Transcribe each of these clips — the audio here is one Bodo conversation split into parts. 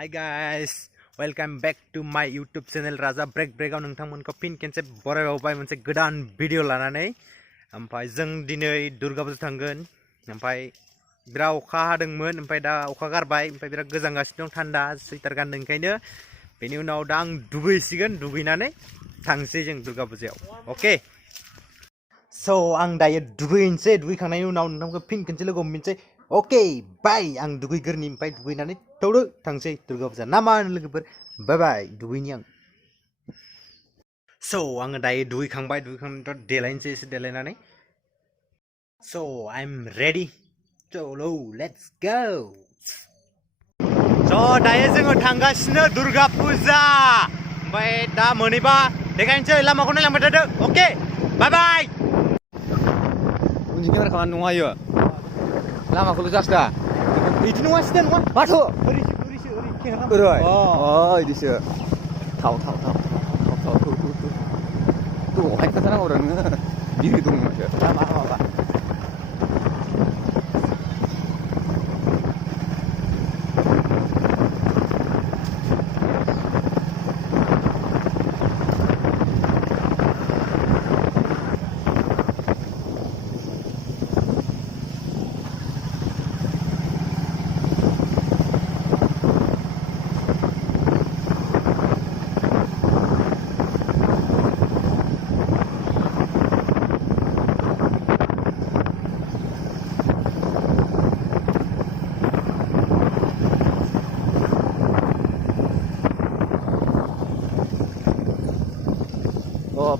Hi guys, welcome back to my YouTube channel Raja Break आव नोंथांमोनखौ फिन खेनसे बरायबावबाय मोनसे गोदान भिडिअ लानानै ओमफ्राय जों दिनै दुर्गा पुजा थांगोन ओमफ्राय बिराद अखा हादोंमोन ओमफ्राय दा अखा गारबाय ओमफ्राय बिराद गोजांगासिनो दं थान्दा स्वेटार गानदों ओंखायनो बेनि उनाव दा आं दुगैसिगोन दुगैनानै थांसै जों दुर्गा पुजायाव ओके सो आं दायो दुगैनोसै दुगैखांनायनि उनाव नोंथांखौ फिन खेनसे लोगो हमफिनसै ओके बाय आं दुगैग्रोनि ओमफ्राय दुगैनानै थौदो थांसै दुर्गा पुजा ना मा होनो लोगोफोर बाय बाय दुगैनि आं सो आङो दायो दुगैखांनानैथ' देलायनोसै एसे देलायनानै सो आइ एम रेडि चलो लेट्स गो स' दायो जोङो थांगासिनो दुर्गा पुजा ओमफ्राय दा मोनहैबा देखायनोसै लामाखौ नायलांबाय थादो ओके बाय बाय उनजों केमेरा खालामनानै नङा इयो लामाखौल' जास्ट दा बिदि नङा सिदा नङा माथो ओरै इदिसो थाव दहाय खोन्थानांगौ र' नोङो बिरि दं माथो माबा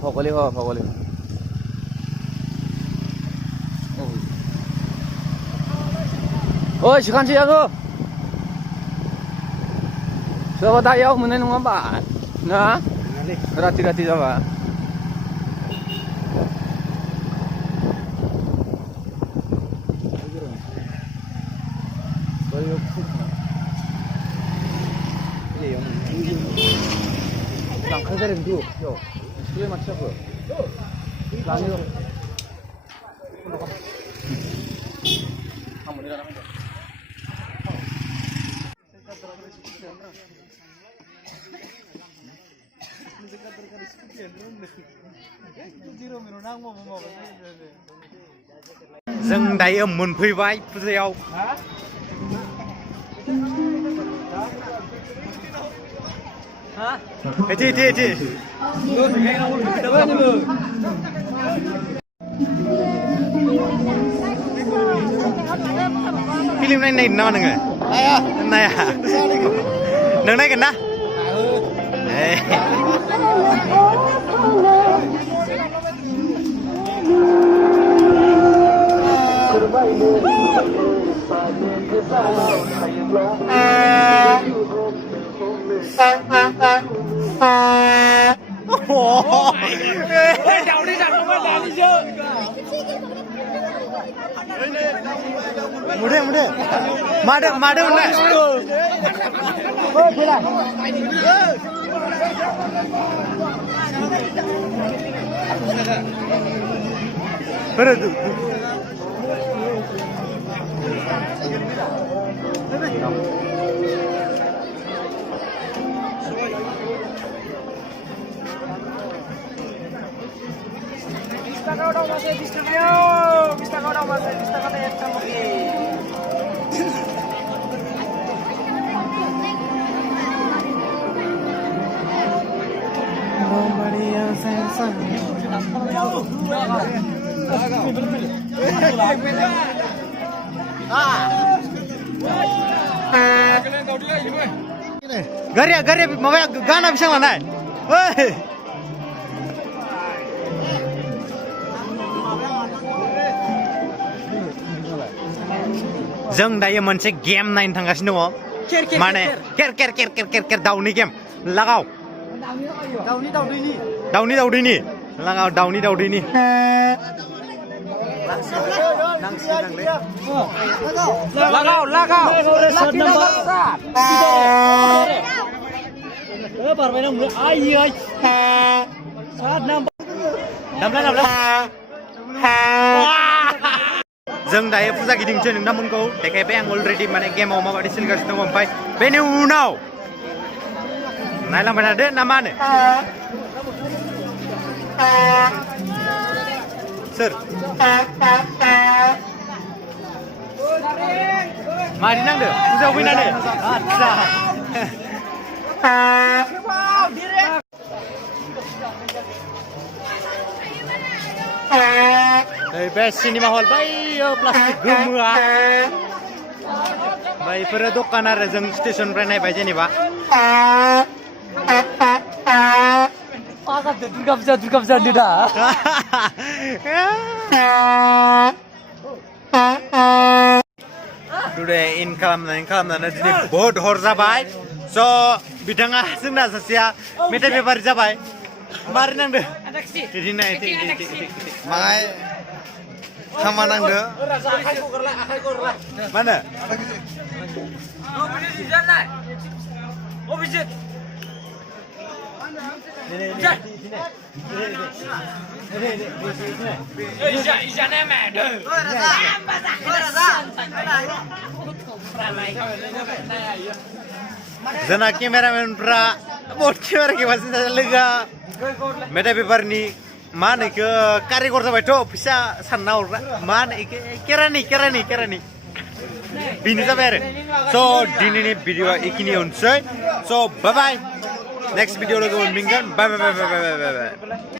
भगले ओइ सिखानसै आङो सोरबा दायाव मोननाय नङा होमबा ना राति जाबा लांखाजादों बेयाव Sudah macam apa? Lalu, kamu di dalam itu. जों दायो मोनफैबाय पुजायाव Hati. Film này nào nè này à nâng này gần đó đậu đi chưa một đêm mà đêm này thế này Kau dah masuk di studio, kau dah masuk di studio yang sama ni. Nobody else has Gari, mau gana bisa mana? जों दायो मोनसे गेम नायनो थांगासिनो दङ माने केर दाउनि गेम लागाव दाउनि दाउदैनि लागाव दाउनि दाउदैनि लागाव बारबाय नों आयै सात नाम्बार जों दायो पुजा गिदिंसै नोंथांमोनखौ देखायबाय आं अलरेडि माने गेमाव माबायदि सोलिगासिनो दङ ओमफ्राय बेनि उनाव नायलांबाय थादो ना मा होनो सोर मादि नांदो फुजायाव फैनानै आदसा बे सिनेमा हल बैयो प्लास्टिक गोमोआ बैफोरो दखान आरो जों स्टेशननिफ्राय नायबाय जेनेबा दुर्गा फुजा होनदो दा टुडे इन खालामनानै दिनै बहुत हर जाबाय स' बिथाङा जोंना सासेया मेथाइ बेफारि जाबाय मारै नांदो माहाय हामा नांदो मा होनो जोंना केमेरामेनफ्रा बहुत केमेरा खेबासिनो लोगोआ मेथाइ बेफारिनि मा होनो इखो कारिगर जाबायथ' फैसा सानना हरग्रा मा होनो इखो केरानि बेनो जाबाय आरो स' दिनैनि भिडिअ'आ एखिनियावनोसै स' बाय बाय नेक्स्ट भिडिअ लोगो मोनफिनगोन बाय बाय बाय बाय बाय बाय